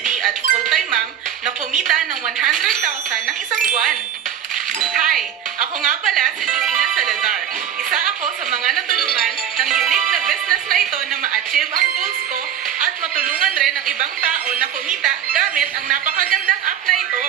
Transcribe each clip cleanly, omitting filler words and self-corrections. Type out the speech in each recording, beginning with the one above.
PWD at full-time mom na kumita ng 100,000 ng isang buwan. Hi! Ako nga pala si Julina Salazar. Isa ako sa mga natulungan ng unique na business na ito na ma-achieve ang goals ko at matulungan rin ang ibang tao na kumita gamit ang napakagandang app na ito.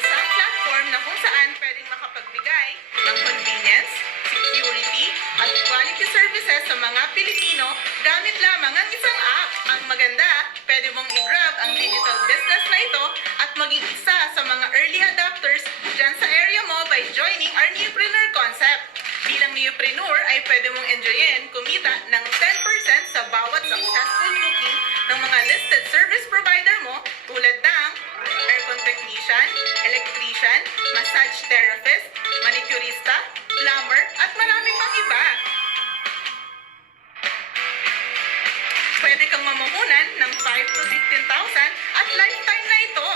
Isang platform na kung saan pwedeng makapagbigay ng convenience, security, at quality services sa mga Pilipino gamit lamang ang isang app. Ang maganda, pwede mong i-grab ang digital business na ito at maging isa sa mga early adopters dyan sa area mo by joining our Newpreneur concept. Bilang Newpreneur ay pwede mong enjoyin kumita ng 10% sa bawat successful booking ng mga listed service provider mo tulad ng aircon technician, electrician, massage therapist, manicurista, plumber, at marami pang iba. Pwede kang mamuhunan ng 5 to 15,000 at lifetime na ito.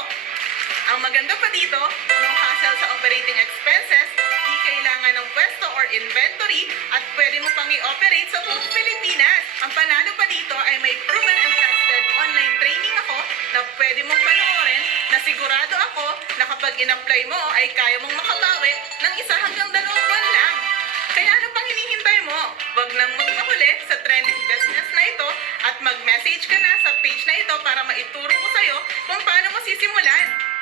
Ang maganda pa dito, no hassle sa operating expenses, di kailangan ng pwesto or inventory at pwede mo pang i-operate sa buong Pilipinas. Ang panalo pa dito ay may proven and tested online training ako na pwede mong panoorin na sigurado ako na kapag in-apply mo ay kaya mong makabawi ng 1 hanggang 2 buwan lang. Kaya ano pang hinihintay mo? Huwag nang magpahuli sa trending business na ito at mag-message ka na sa page na ito para maituro ko sa'yo kung paano mo sisimulan.